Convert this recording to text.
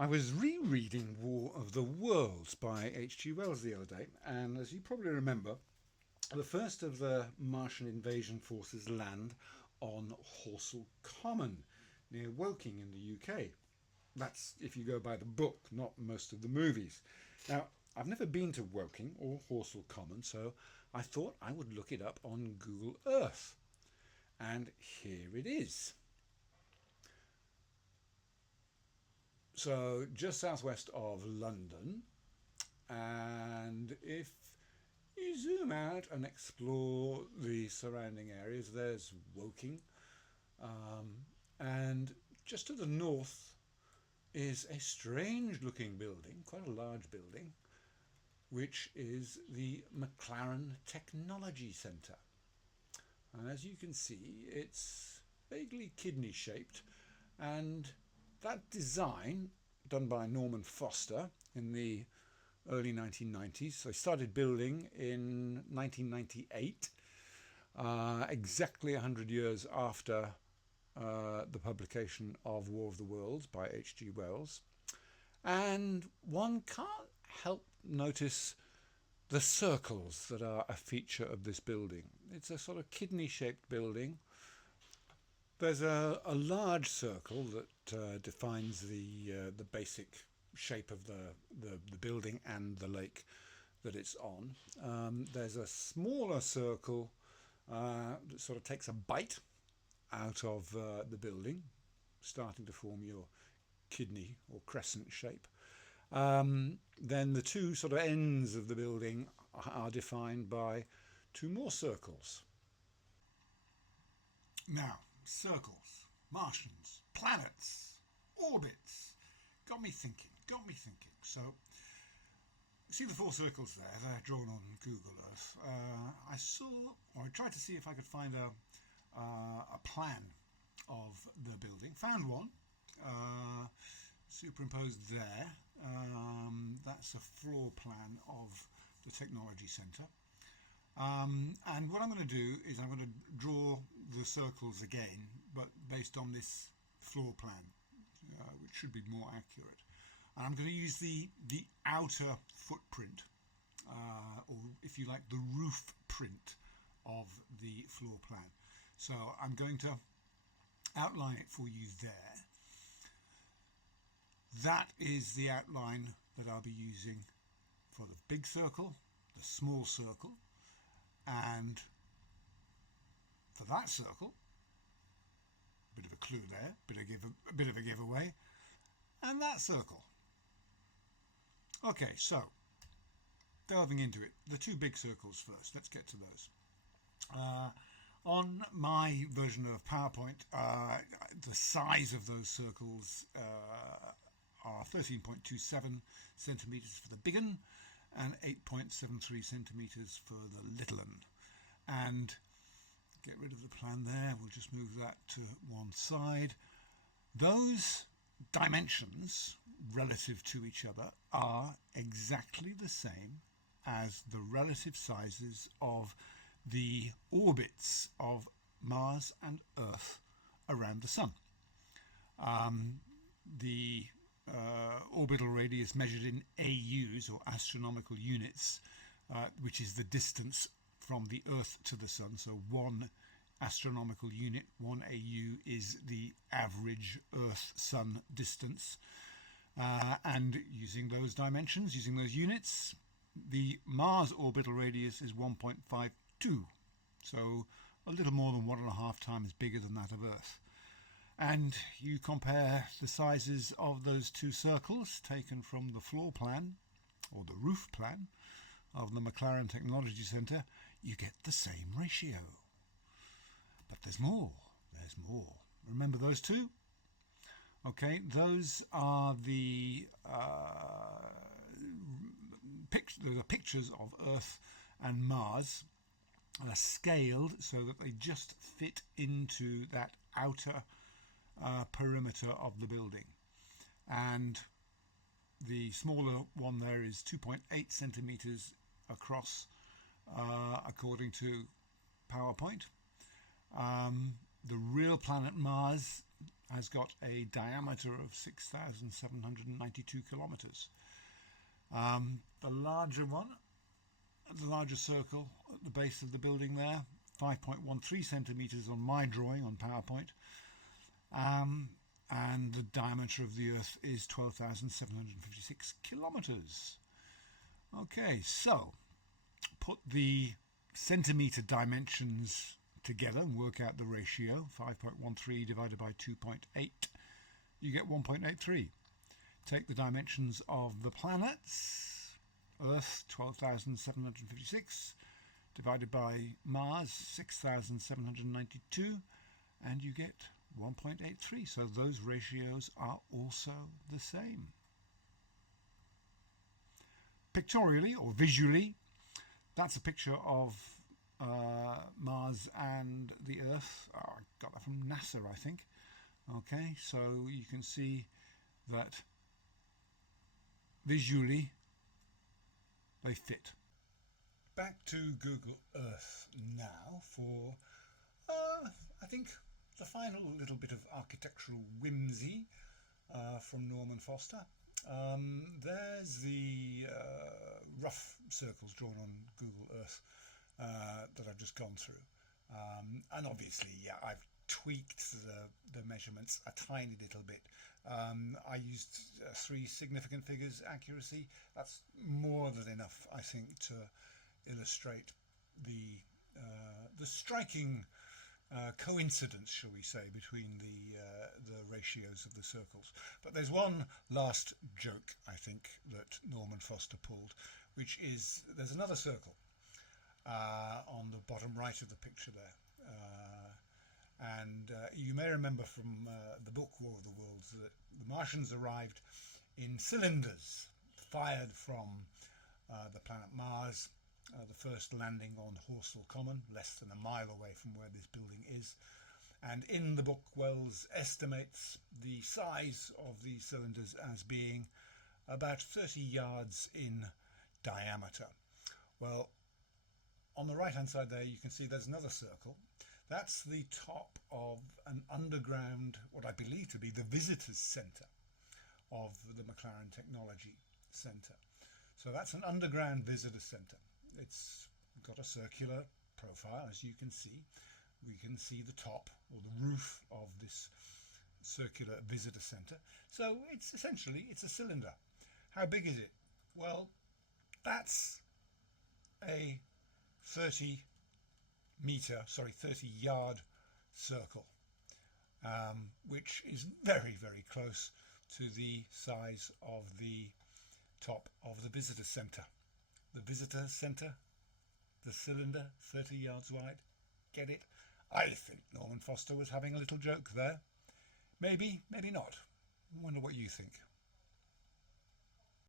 I was rereading War of the Worlds by H.G. Wells the other day, and as you probably remember, the first of the Martian invasion forces land on Horsell Common near Woking in the UK. That's if you go by the book, not most of the movies. Now, I've never been to Woking or Horsell Common, so I thought I would look it up on Google Earth. And here it is. So just southwest of London, and if you zoom out and explore the surrounding areas, there's Woking, and just to the north is a strange looking building, quite a large building, which is the McLaren Technology Centre. And as you can see, it's vaguely kidney shaped, and that design, done by Norman Foster in the early 1990s, so he started building in 1998, exactly 100 years after the publication of War of the Worlds by H.G. Wells. And one can't help notice the circles that are a feature of this building. It's a sort of kidney-shaped building. There's a large circle that defines the basic shape of the building and the lake that it's on. There's a smaller circle that sort of takes a bite out of the building, starting to form your kidney or crescent shape. Then the two sort of ends of the building are defined by two more circles. Now, circles, Martians, planets, orbits. Got me thinking. So, see the four circles there? They're drawn on Google Earth. I tried to see if I could find a plan of the building. Found one, superimposed there. That's a floor plan of the Technology Centre. And what I'm going to do is I'm going to draw the circles again, but based on this floor plan, which should be more accurate. And I'm going to use the outer footprint, or if you like, the roof print of the floor plan. So I'm going to outline it for you there. That is the outline that I'll be using for the big circle, the small circle, and for that circle, a bit of a clue there, a bit of a giveaway, and that circle. Okay, so delving into it, the two big circles first. Let's get to those. On my version of PowerPoint, the size of those circles are 13.27 centimetres for the big one and 8.73 centimetres for the little one. And get rid of the plan there, we'll just move that to one side. Those dimensions relative to each other are exactly the same as the relative sizes of the orbits of Mars and Earth around the Sun. The orbital radius measured in AUs, or astronomical units, which is the distance from the Earth to the Sun. So 1 astronomical unit, 1 AU, is the average Earth-Sun distance. And using those dimensions, using those units, the Mars orbital radius is 1.52. So a little more than 1.5 times bigger than that of Earth. And you compare the sizes of those two circles taken from the floor plan, or the roof plan, of the McLaren Technology Centre, you get the same ratio. But there's more. Remember those two? Okay, those are those are pictures of Earth and Mars, scaled so that they just fit into that outer perimeter of the building. And the smaller one there is 2.8 centimetres across, according to PowerPoint. The real planet Mars has got a diameter of 6,792 kilometres. The larger one, the larger circle at the base of the building there, 5.13 centimetres on my drawing on PowerPoint, and the diameter of the Earth is 12,756 kilometres. Okay, so put the centimetre dimensions together and work out the ratio. 5.13 divided by 2.8, you get 1.83. Take the dimensions of the planets, Earth 12,756 divided by Mars 6,792, and you get 1.83. So those ratios are also the same. Pictorially or visually, that's a picture of Mars and the Earth. I got that from NASA, I think. Okay, so you can see that visually they fit. Back to Google Earth now for, I think, the final little bit of architectural whimsy from Norman Foster. There's the rough circles drawn on Google Earth that I've just gone through. And obviously, yeah, I've tweaked the measurements a tiny little bit. I used 3 significant figures accuracy. That's more than enough, I think, to illustrate the striking coincidence, shall we say, between the ratios of the circles. But there's one last joke, I think, that Norman Foster pulled, which is there's another circle on the bottom right of the picture there. And you may remember from the book War of the Worlds that the Martians arrived in cylinders fired from the planet Mars, the first landing on Horsell Common, less than a mile away from where this building is. And in the book, Wells estimates the size of these cylinders as being about 30 yards in diameter. Well, on the right-hand side there, you can see there's another circle. That's the top of an underground, what I believe to be the visitors centre of the McLaren Technology Centre. So that's an underground visitor centre. It's got a circular profile, as you can see. We can see the top or the roof of this circular visitor centre. So it's essentially, it's a cylinder. How big is it? Well, that's a 30 yard circle, which is very, very close to the size of the top of the visitor centre. The visitor centre, the cylinder, 30 yards wide. Get it? I think Norman Foster was having a little joke there. Maybe, maybe not. I wonder what you think.